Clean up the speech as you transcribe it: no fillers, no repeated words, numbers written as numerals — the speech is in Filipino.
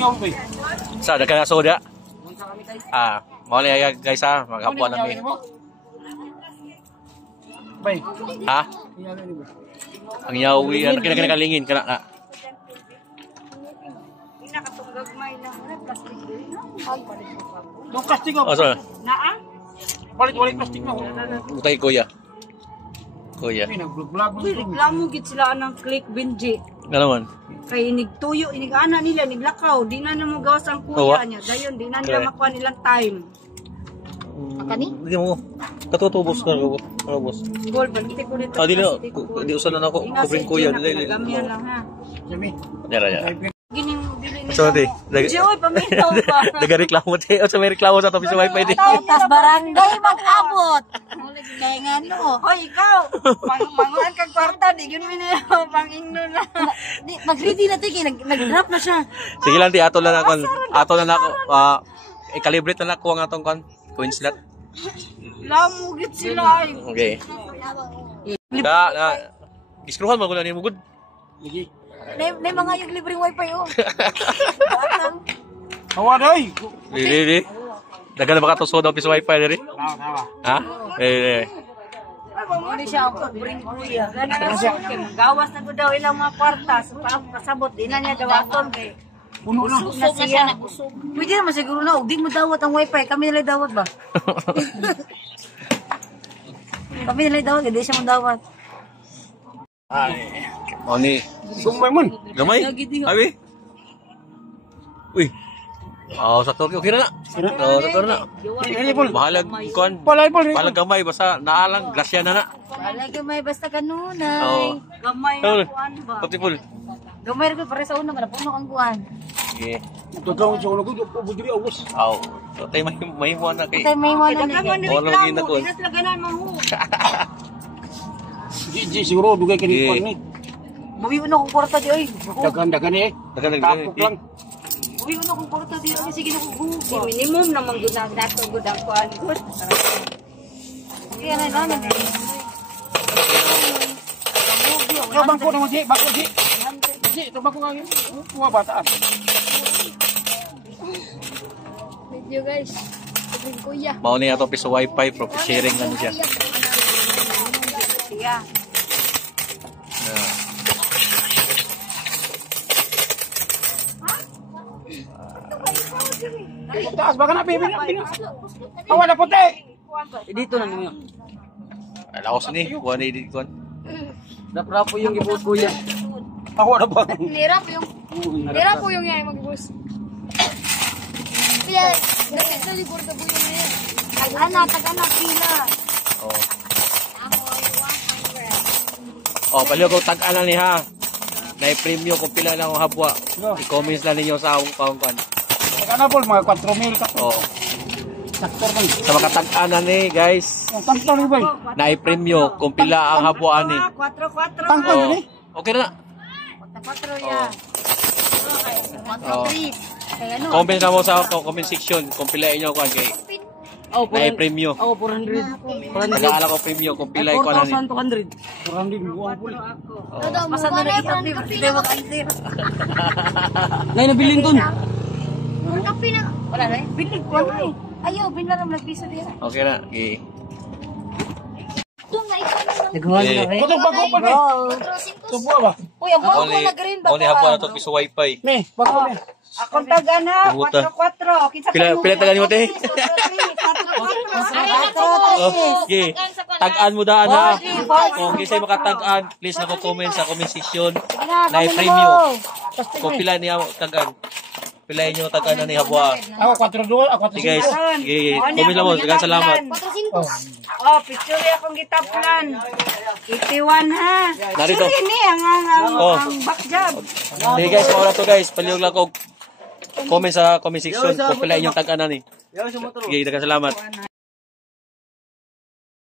yaw ba? Sa daga na soda. Mo ni guys ha, maghapuan nami. Bay. Ha? Ang yawi ano kinakalingin kana na. Nakatuggagmay lang plastic din. Yung plastic ko. Oh, sorry. Naa? Walit plastic na. Utay kuya. Kuya. Reklamo gid sila ng click binji. Nga naman. Kay inigtuyo, inigana nila, niglakaw, di na mo gawas ang kuya niya. Dayon, di na nila makuha nilang time. Kani? Hindi mo. Katutubos ka ko. Katutubos. Gol, balite ko dito. Di usan na ako. Kubring kuya. Gamihan lang ha. Jami. Yara. Gining bili nila. So, di. Joy, paminaw pa. Nagareklamo tayo. O, may reklamo sa topi sa wifi di. Tas barangay mag-abot. Kaya nga no. Hoy, ikaw. Manguan kang kwarta, di yun minila. Pangingno na. Mag-ready na tayo. Nag-drop na siya. Sige lang di. Ato na ako. Ato na ako. I-calibrate na ako ang atong coin slot. Lamo gid sila ay. Okay. Iskruhan mo ko na ni mo good. Lagi. May mga yung libreng wifi oh. Hawa day. Di. Dagan na baka to soda sa wifi diri. Tawa. Ha? Hindi siya ako bring kuya. Ganun siya. Gawas na ko daw ilang mga kwarta. So, pasabot, di na niya daw aton kay Puno na. usog na siya. Pwede naman siguro na. Di mo dawat ang wifi. Kami nila dawat ba? Kami nila dawat. Hindi siya mo dawat. Ay. Oni. Gumay man. Gamay. Abi. Uy. Sa Tokyo okay na. Sa Tokyo na. Ini pul. Bahalag kon. Palay pul. Bahalag gamay basta naalang grasya na na. Wala gamay basta kanunay. Oo. Gamay na kuan ba? Patipul. Gamay rin ko pare sa una. Manapuno kang kuhan. Sige. Tutong sa ulo ko budiri awas. Aw. So tay mahimuan na kay. Tay may mo na Dagan man ni. Wala lagi na reklamo. ko. Di na sila ganan mahu. Di siguro dugay kini kon ni. Buwi uno kong kwarta di oy. Dagan eh. Dagan Tapok lang. Buwi uno kong kwarta di oy. Sige na kong Si minimum naman gud na dato gud ang kuan gud. Kaya na na. Yo bangko na mo si, bangko si. Si, to bangko nga. Kuha bataan. Video guys. Sabi kuya. Mao ni ato piso wifi pro sharing na siya. Siya. Taas baka na bibin. Wala puti. Dito na niyo. Alaos ni, kuha ni edit kon. Napra po yung gibuot kuya. Ako na ba? Nira po yung yan mag-bus. Kaya, nakita di kurta po yung yan. Tag-anak sila. Oh, paliw ko tag-ana ni ha. Na-premium kung pila lang ang habwa. I-comments lang ninyo sa akong kaungkan. Kana po mga 4,000 ka. Oh, Saktor man. sa makatag-ana ni guys. Ang tangto ni bay. Na-premium kung pila ang habwa ni. 4-4. Tangto Oh, ni. okay na. 4 ya. Oh. 3. Kaya ano? Comment na mo sa comment section kung pila inyo kuan kay. Na-premium. Oh, 400. Nag-aala ko premium kung pila iko na ni. 4,200. Kurang din buwan po. Masa na rin ito, di ba mag-answer? Nay nabilin ton. Wala na eh. Bilig ko na eh. Ayaw, binlaram nagpiso din. Okay na. Okay. Nagawal na rin. Kutong bago pa ni. Subuha ba? Uy, ang bago na green ba? Only habwa na to piso wifi. Me, bago ni. Akong taga na, Puta. 4-4. Kinsa Pila taga ni mo te? Okay. Tag-an mo daan ha. Kung kisay makatag-an, please na comment sa comment section. Na-premium. Kung pila niya tag-an. Pila inyo tag-an na ni habwa. Ako 4-2, ako Okay guys. Okay. Comment lang mo. Dagan salamat. Oh, picture akong gitaplan. 81 ha. Narito. Ini ang Oh. back job. Okay guys, mauna to guys. Palihog lang ko comment sa comment section kung pila inyong tag-an na ni. Okay, dagan salamat.